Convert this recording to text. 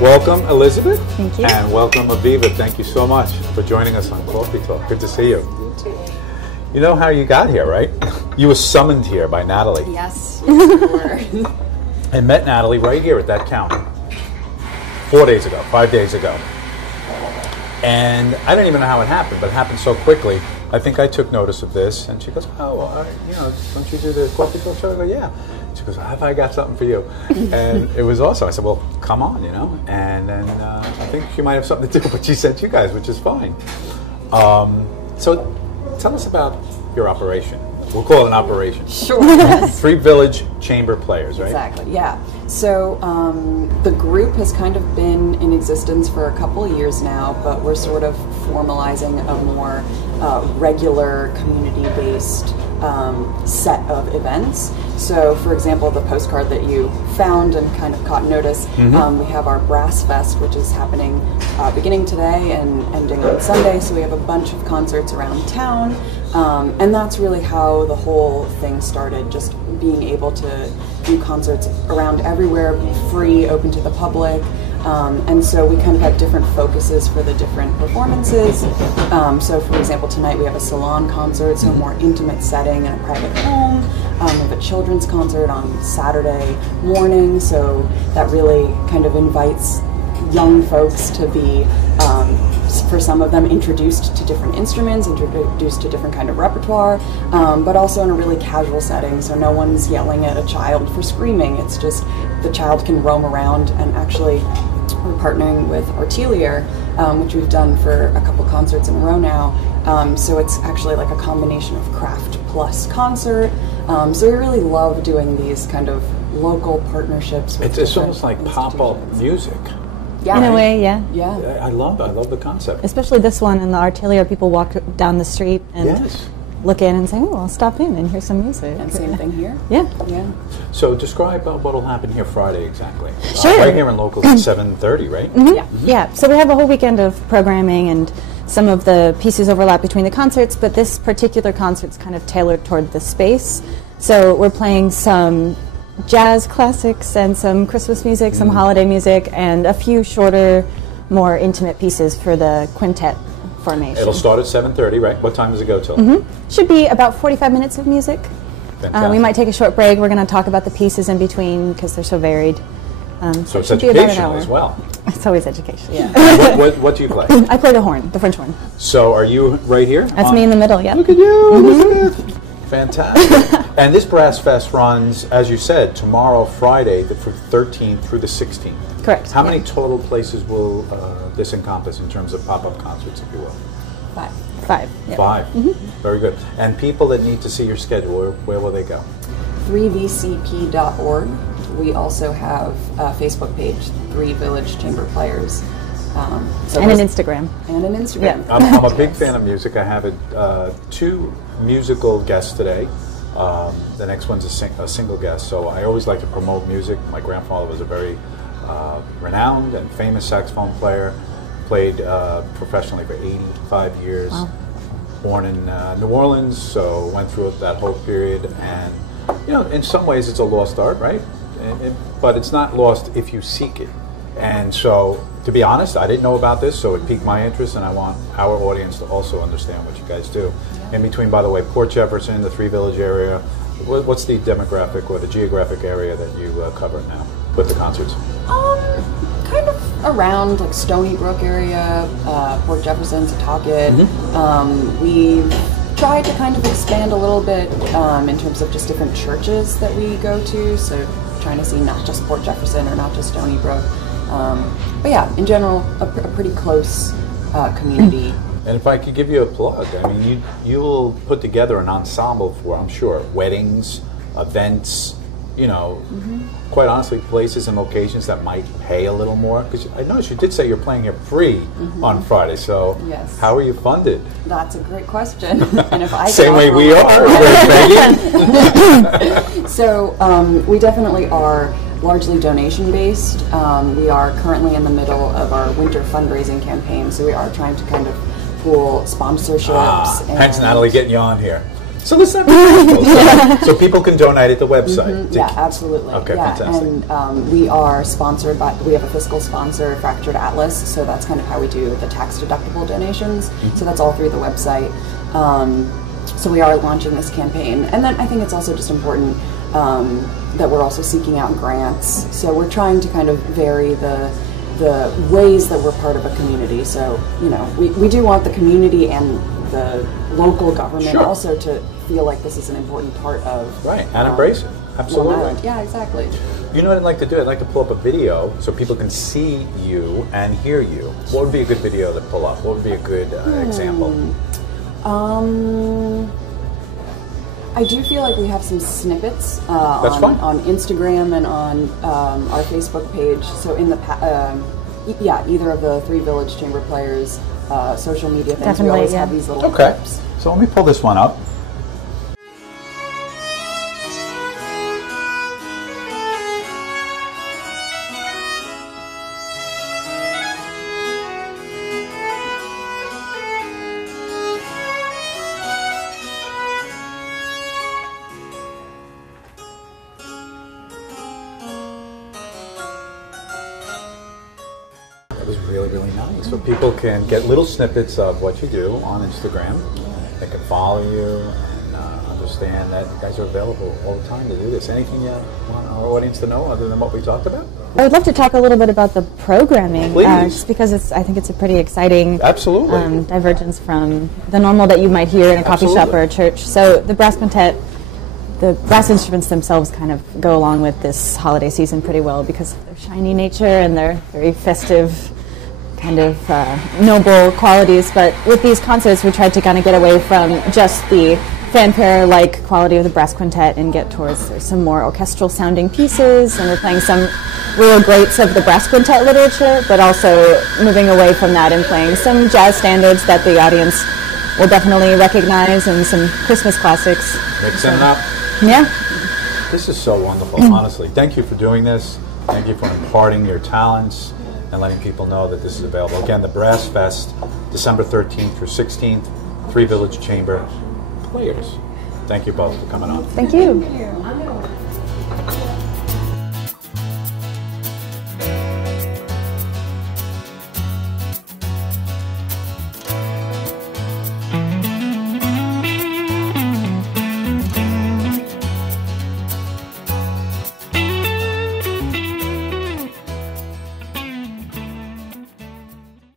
Welcome, Elizabeth. Thank you. And welcome, Aviva. Thank you so much for joining us on Coffee Talk. Good to see you. You too. You know how you got here, right? You were summoned here by Natalie. Yes, you were. I met Natalie right here at that counter 5 days ago. And I don't even know how it happened, but it happened so quickly. I think I took notice of this, and she goes, "Oh, well, don't you do the Coffee Talk show?" I go, "Yeah." She goes, "Have I got something for you?" And it was awesome. I said, "Well, come on, you know." And then I think she might have something to do, but she sent you guys, which is fine. So tell us about your operation. We'll call it an operation. Sure. Three Village Chamber Players, right? Exactly, yeah. So the group has kind of been in existence for a couple of years now, but we're sort of formalizing a more regular community-based set of events. So, for example, the postcard that you found and kind of caught notice, we have our Brass Fest, which is happening beginning today and ending on Sunday. So we have a bunch of concerts around town, and that's really how the whole thing started, just being able to do concerts around everywhere, free, open to the public. And so we kind of have different focuses for the different performances. So for example, tonight we have a salon concert, so a more intimate setting in a private home. We have a children's concert on Saturday morning, so that really kind of invites young folks to be, for some of them, introduced to different instruments, introduced to different kind of repertoire, but also in a really casual setting, so no one's yelling at a child for screaming. It's just the child can roam around, and actually we're partnering with Artelier, which we've done for a couple concerts in a row now, so it's actually like a combination of craft plus concert, so we really love doing these kind of local partnerships with It's almost like pop-up music. Yeah. In a way, yeah. Yeah. I love the concept. Especially this one in the Artelier, people walk down the street and look in and say, "Oh, I'll stop in and hear some music." And same thing here. Yeah. Yeah. So describe what will happen here Friday exactly. Sure. Right here in Locals at 7:30, right? Yeah. Yeah, so we have a whole weekend of programming, and some of the pieces overlap between the concerts, but this particular concert's kind of tailored toward the space. So we're playing some jazz classics and some Christmas music, some holiday music, and a few shorter, more intimate pieces for the quintet formation. It'll start at 7:30, right? What time does it go till? Should be about 45 minutes of music. We might take a short break. We're going to talk about the pieces in between because they're so varied. So it's should be about an educational hour. as well. It's always education. Yeah. What do you play? I play the horn, the French horn. So are you right here? That's me in the middle, yeah. Look at you, Elizabeth. Fantastic. And this Brass Fest runs, as you said, tomorrow, Friday, the 13th through the 16th. Correct. How many total places will this encompass in terms of pop-up concerts, if you will? 5. 5. Yep. 5. Very good. And people that need to see your schedule, where will they go? 3vcp.org. We also have a Facebook page, 3 Village Chamber Players. So And an Instagram. And an Instagram. Yeah. I'm a big fan of music. I have 2 musical guests today. The next one's a single guest, so I always like to promote music. My grandfather was a very renowned and famous saxophone player, played professionally for 85 years. Wow. Born in New Orleans, so went through that whole period, and in some ways it's a lost art, right? But it's not lost if you seek it. And so, to be honest, I didn't know about this, so it piqued my interest, and I want our audience to also understand what you guys do. Yeah. In between, by the way, Port Jefferson, the Three Village area, what's the demographic or the geographic area that you cover now with the concerts? Kind of around like Stony Brook area, Port Jefferson, Setauket. We've tried to kind of expand a little bit in terms of just different churches that we go to, so trying to see not just Port Jefferson or not just Stony Brook. But yeah, in general, a pretty close community. And if I could give you a plug, I mean, you'll put together an ensemble for, I'm sure, weddings, events, quite honestly, places and locations that might pay a little more. Because I noticed you did say you're playing here free on Friday, so yes. How are you funded? That's a great question. And if I Same way we are. So we definitely are largely donation-based. We are currently in the middle of our winter fundraising campaign, so we are trying to kind of pool sponsorships. Hence Natalie getting you on here. So this is not so people can donate at the website. Yeah, absolutely. Okay, yeah. fantastic. And we are sponsored by, we have a fiscal sponsor, Fractured Atlas, so that's kind of how we do the tax-deductible donations. So that's all through the website. So we are launching this campaign. And then I think it's also just important that we're also seeking out grants. So we're trying to kind of vary the ways that we're part of a community. So, you know, we do want the community and the local government also to feel like this is an important part of and embrace it. Absolutely. Yeah, exactly. You know what I'd like to do? I'd like to pull up a video so people can see you and hear you. What would be a good video to pull up? What would be a good example? I do feel like we have some snippets on Instagram and on our Facebook page. So in the either of the 3 Village Chamber Players social media things. Definitely, we always have these little Okay. clips. So let me pull this one up. That was really, really nice. So people can get little snippets of what you do on Instagram. They can follow you and understand that you guys are available all the time to do this. Anything you want our audience to know other than what we talked about? I would love to talk a little bit about the programming, Please. just because I think it's a pretty exciting Absolutely. divergence from the normal that you might hear in a coffee shop or a church. So the brass quintet, the brass instruments themselves kind of go along with this holiday season pretty well because of their shiny nature and their very festive kind of noble qualities. But with these concerts, we tried to kind of get away from just the fanfare-like quality of the brass quintet and get towards some more orchestral-sounding pieces, and we're playing some real greats of the brass quintet literature, but also moving away from that and playing some jazz standards that the audience will definitely recognize and some Christmas classics. Mixing it up. Yeah. This is so wonderful, honestly. Thank you for doing this. Thank you for imparting your talents and letting people know that this is available. Again, the Brass Fest, December 13th through 16th, 3 Village Chamber Players. Thank you both for coming on. Thank you. Thank you.